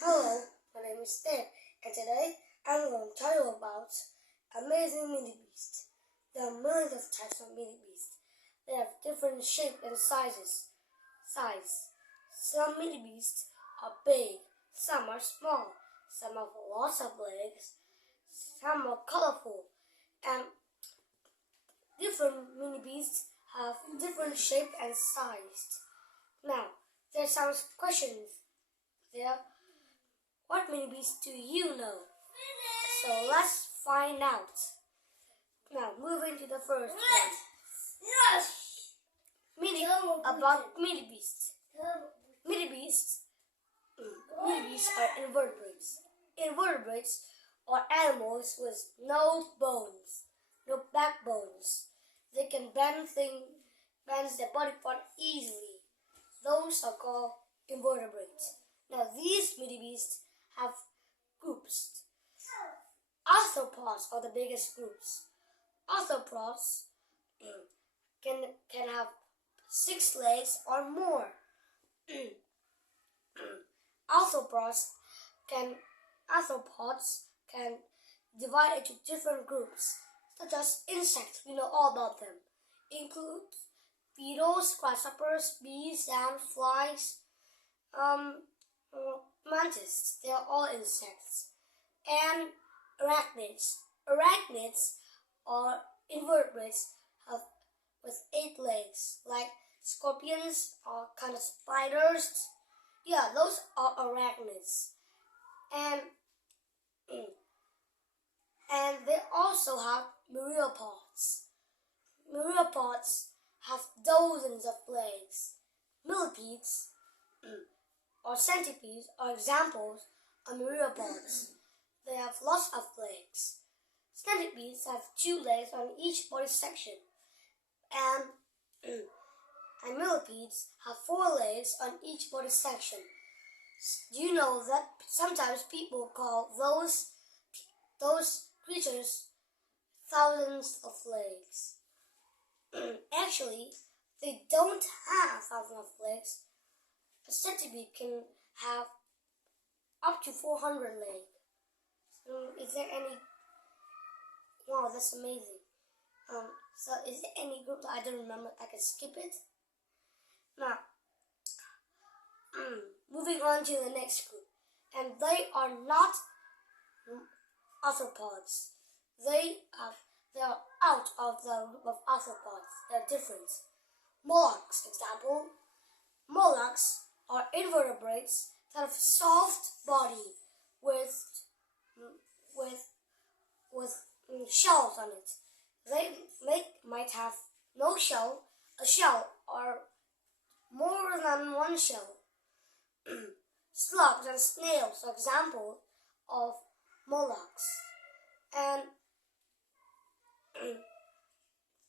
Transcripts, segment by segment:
Hello, my name is Stan, and today I'm going to tell you about amazing millipedes. There are millions of types of millipedes. They have different shapes and sizes. Some millipedes are big, some are small, some have lots of legs, some are colorful, and different millipedes have different shape and size. Now, there are some questions there. What millipedes do you know? So let's find out. Now, moving to the first one. About millipedes. Millipedes are invertebrates. Invertebrates are animals with no bones, no backbones. They can bend their body part easily. Those are called invertebrates. Now, these millipedes have groups. Arthropods are the biggest groups. Arthropods can have 6 legs or more. Arthropods can divide into different groups, such as insects. We know all about them. Include beetles, grasshoppers, bees, ants, flies, mantis. They are all insects. And arachnids. Arachnids are invertebrates with 8 legs, like scorpions or kind of spiders. Yeah, those are arachnids. And they also have myriapods. Myriapods have dozens of legs. Millipedes or centipedes are examples of myriapods. They have lots of legs. Centipedes have 2 legs on each body section, and millipedes have 4 legs on each body section. Do you know that sometimes people call those creatures thousands of legs? Actually, they don't have thousands of legs. A centipede can have up to 400 legs. Is there any? Wow, that's amazing. So is there any group that I don't remember? I can skip it. Now, moving on to the next group, and they are not arthropods. They are out of the group of arthropods. They're different. Mollusks, example. Mollusks are invertebrates that have a soft body with shells on it. They might have no shell, a shell, or more than one shell. Slugs and snails are examples of mollusks. And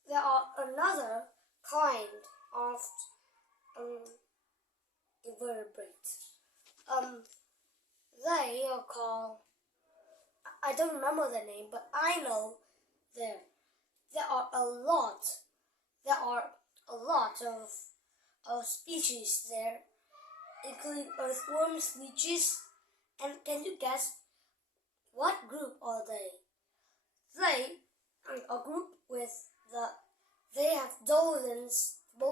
there are another kind of invertebrates. They are called, I don't remember the name, but I know there are a lot of species there, including earthworms, leeches, and can you guess what group are they? They are grouped with they have dozens, a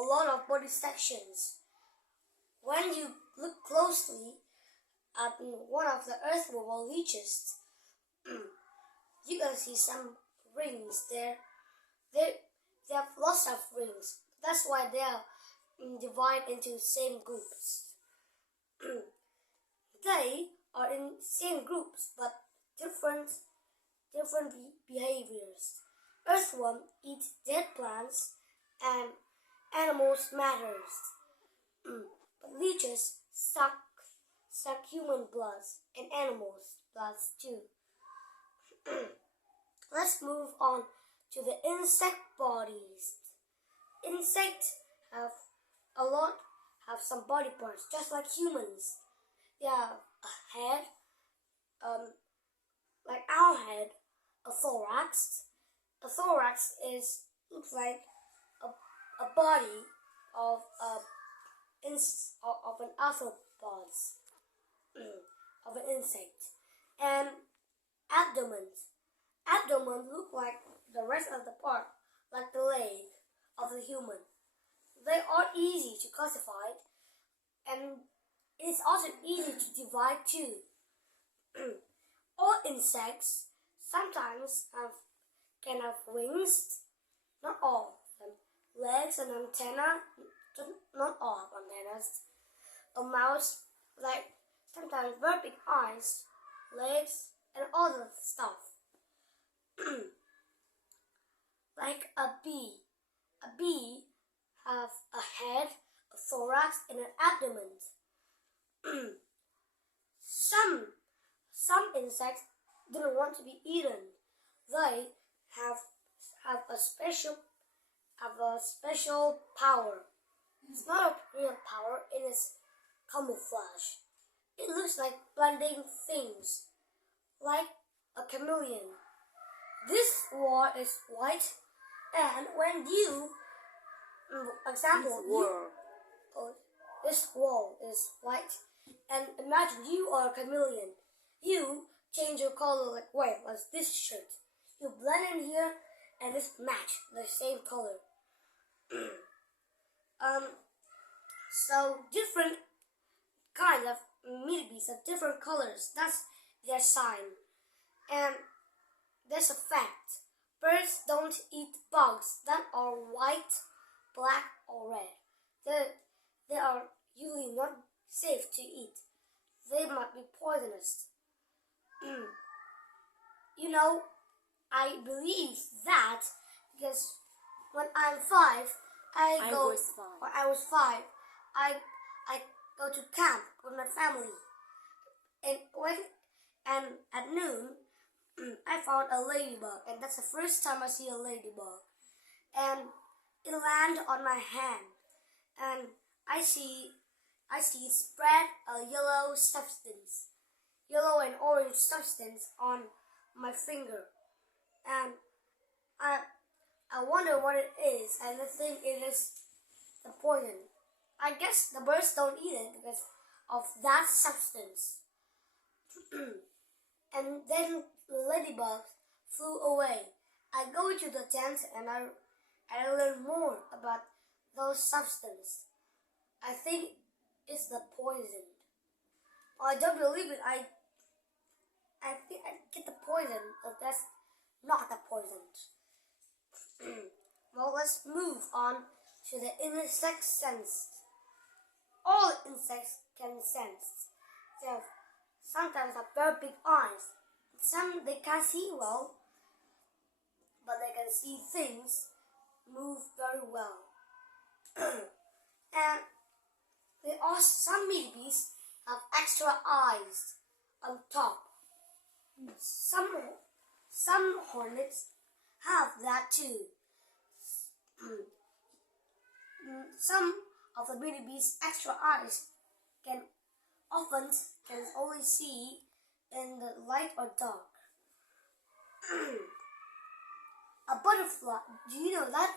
lot of body sections. When you look closely at one of the earthworm or leeches, you can see some rings there. They have lots of rings. That's why they are divided into same groups. They are in same groups but different behaviors. Earthworms eat dead plants and animals' matters. But leeches suck human blood and animals' blood too. Let's move on to the insect bodies. Insects have some body parts, just like humans. They have a head, like our head, a thorax. A thorax looks like a body of an arthropod. of an insect. And abdomen. Abdomen look like the rest of the part, like the leg of the human. They are easy to classify, and it is also easy to divide too. All insects sometimes can have wings, not all of them. Legs and antenna, not all have antennas. A mouse, like sometimes very big eyes, legs, and other stuff. Like a bee. A bee have a head, a thorax, and an abdomen. Some insects don't want to be eaten. They have a special power. It's not a real power, it is camouflage. It looks like blending things, like a chameleon. This wall is white, and when you, this wall is white, and imagine you are a chameleon. You change your color like white, like this shirt. You blend in here, and just match the same color. So different kinds of millipedes have different colors. That's their sign. And there's a fact. Birds don't eat bugs that are white, black, or red. They are usually not safe to eat. They might be poisonous. You know, I believe that because when I'm 5, I was 5, I go to camp with my family, and at noon I found a ladybug, and that's the first time I see a ladybug, and it landed on my hand, and I see it spread a yellow and orange substance on my finger, and I wonder what it is, and I think it is the poison. I guess the birds don't eat it because of that substance. And then the ladybug flew away. I go into the tent and I learn more about those substances. I think it's the poison. I don't believe it. I think I get the poison, but that's not the poison. Well, let's move on to the insect sense. All insects can sense. They sometimes have very big eyes. Some they can't see well, but they can see things move very well. And some millipedes have extra eyes on top. Some hornets have that too. Some of the millipedes' extra eyes can only see in the light or dark. A butterfly. Do you know that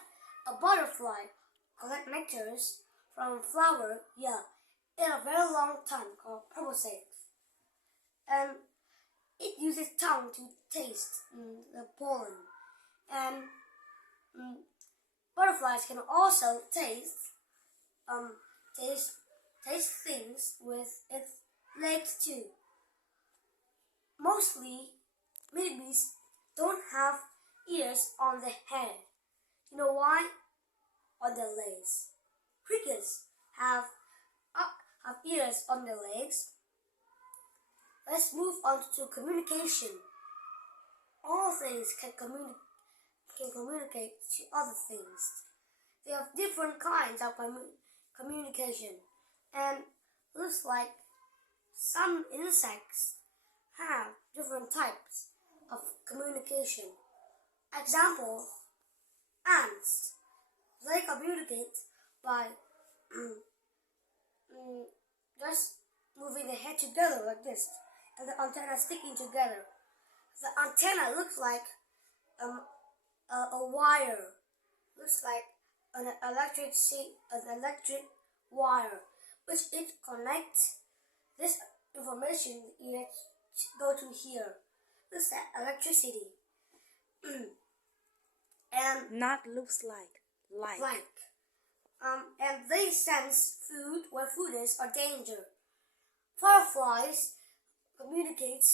a butterfly collects nectars from a flower? Yeah, in a very long tongue called proboscis, and it uses tongue to taste the pollen. And butterflies can also taste things with its legs too. Mostly, millipedes don't have ears on the head. You know why? On their legs. Crickets have ears on their legs. Let's move on to communication. All things can communicate to other things. They have different kinds of communication, and looks like some insects have different types of communication. Example, ants. They communicate by just moving the head together like this, and the antenna sticking together. The antenna looks like a wire. Looks like an electric wire, which it connects this information go to here. Looks like electricity. And Not looks like. And they sense food where food is or danger. Fireflies communicate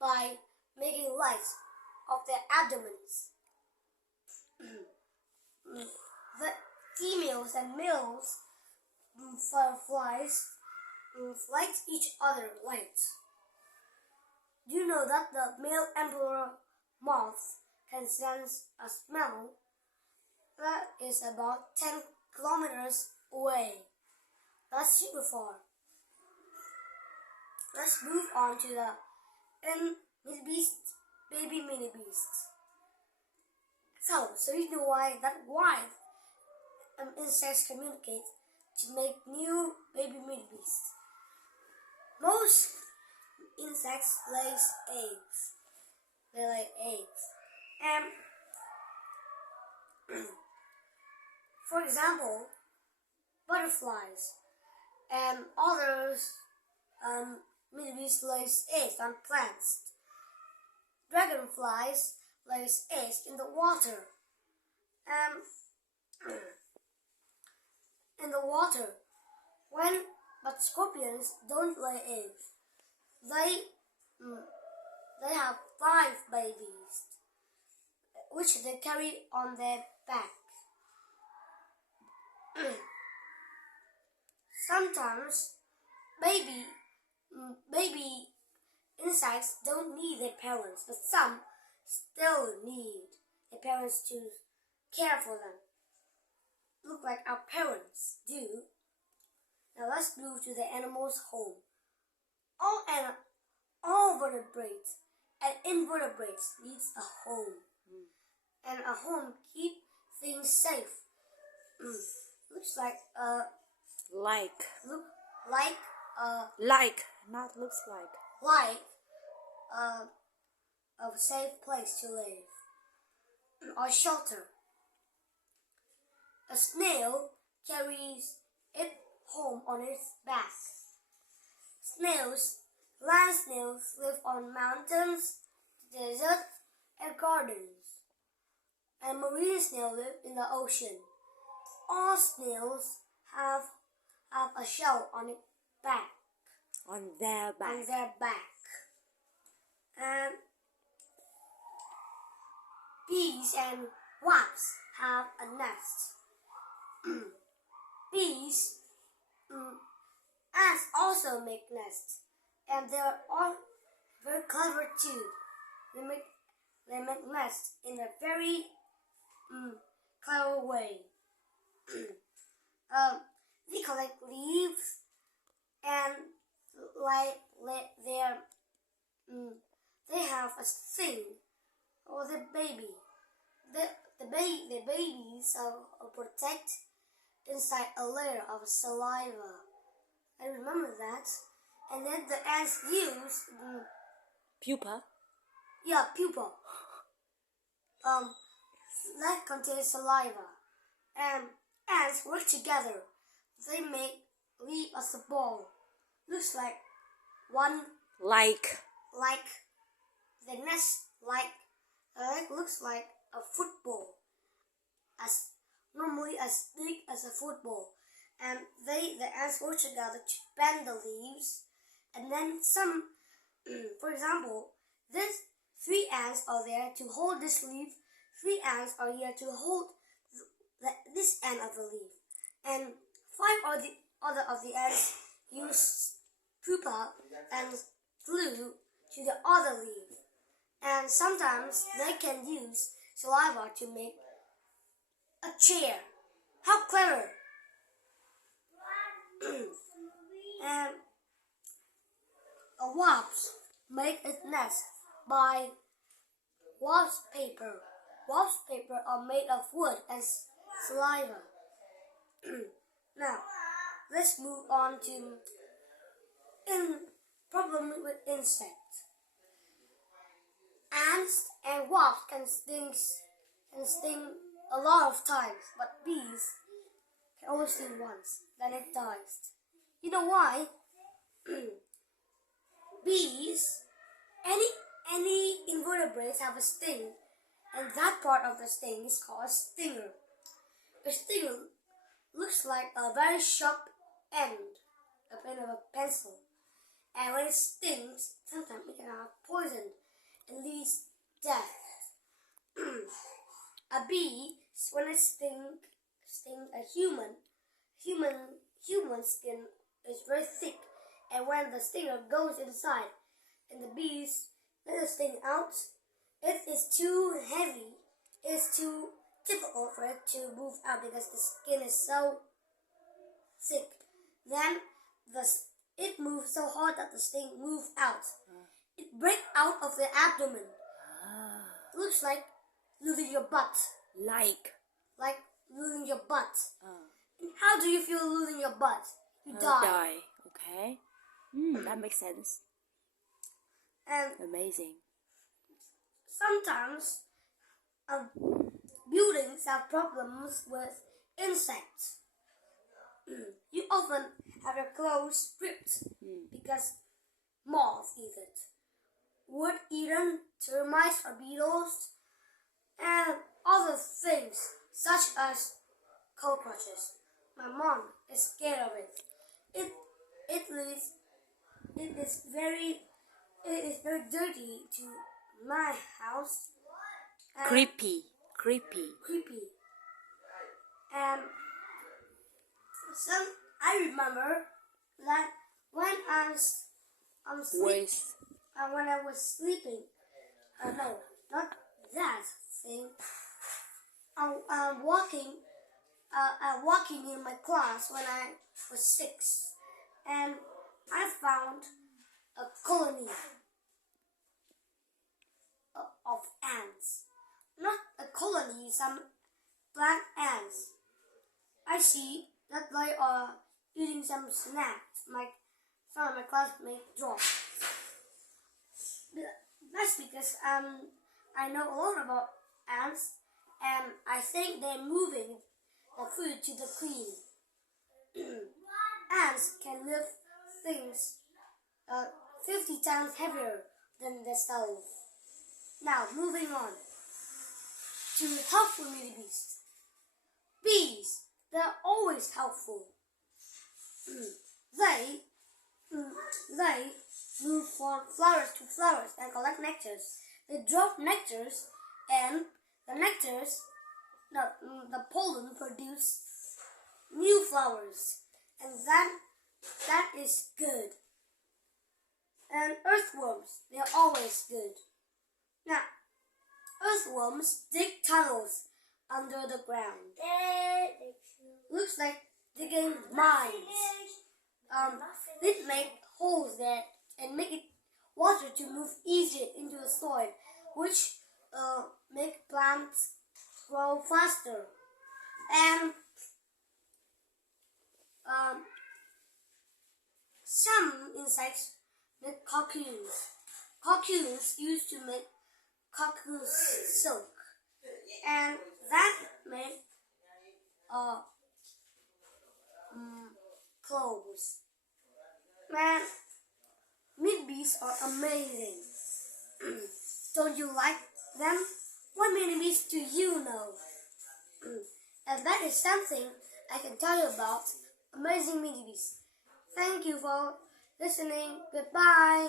by making lights of their abdomens. The females and males fireflies light each other lights. Do you know that the male emperor moth can sense a smell that is about 10 kilometers away? That's super far. Let's move on to the baby millipedes. So you know why insects communicate to make new baby millipedes. Most insects lay eggs. They lay eggs. And for example, butterflies and others millipedes lay eggs on plants. Dragonflies lay eggs in the water. But scorpions don't lay eggs. They have 5 babies, which they carry on their back. Sometimes baby insects don't need their parents, but some still need their parents to care for them. Look like our parents do. Now let's move to the animal's home. All vertebrates and invertebrates needs a home. And a home keep things safe. Looks like Not looks like. Like a safe place to live or shelter. A snail carries its home on its back. Land snails live on mountains, deserts, and gardens. And marine snails live in the ocean. All snails have a shell on its back. On their back. And bees and wasps have a nest. Bees, ants also make nests, and they're all very clever too. They make nests in a very clever way. They collect leaves and they have a thing or the baby. The babies are protected inside a layer of saliva. I remember that. And then the ants use pupa. Yeah, pupa. That contains saliva. And ants work together. They leave us a ball. Looks like one. Like The nest looks like a football. Normally as big as a football. And the ants work together to bend the leaves. And then for example, this 3 ants are there to hold this leaf. 3 ants are here to hold this end of the leaf. And 5 of the ants use pupa and glue to the other leaf. And sometimes they can use saliva to make a chair. How clever! And a wasp make its nest by wasp paper. Wasp paper are made of wood and saliva. Now, let's move on to problem with insects. Ants and wasps can sting a lot of times, but bees can only sting once, then it dies. You know why? bees have a sting, and that part of the sting is called a stinger. A stinger looks like a very sharp end of a pencil, and when it stings, sometimes it can have poison and leads death. A bee, when it stings a human skin is very thick, and when the stinger goes inside and the bees let the sting out, it is too heavy. It is too difficult for it to move out because the skin is so thick. Then it moves so hard that the sting moves out. It breaks out of the abdomen. Looks like losing your butt. Like losing your butt. How do you feel losing your butt? You die. Okay. That makes sense. And amazing. Sometimes buildings have problems with insects. You often have your clothes stripped because moths eat it. Wood-eaten, termites or beetles, and other things such as cockroaches. My mom is scared of it. It is very dirty to my house. Creepy. And I remember that when when I was sleeping, no, not that thing. I'm walking in my class when I was 6, and I found a colony of ants. Not a colony, some black ants. I see that they are eating some snacks. Some of my classmates dropped. That's because I know a lot about ants, and I think they're moving the food to the queen. Ants can lift things 50 times heavier than the stove. Now, moving on to helpful millipedes. Bees, they're always helpful. They move from flowers to flowers and collect nectars. They drop nectars, and the pollen produce new flowers, and that is good. And earthworms, they are always good. Now, earthworms dig tunnels under the ground. Looks like digging mines. They make holes there and make it water to move easier into the soil, which make plants grow faster. And some insects make cocoons. Cocoons used to make cocoon silk, and that make clothes. Man, millipedes are amazing. Don't you like them? What millipedes do you know? And that is something I can tell you about amazing millipedes. Thank you for listening. Goodbye.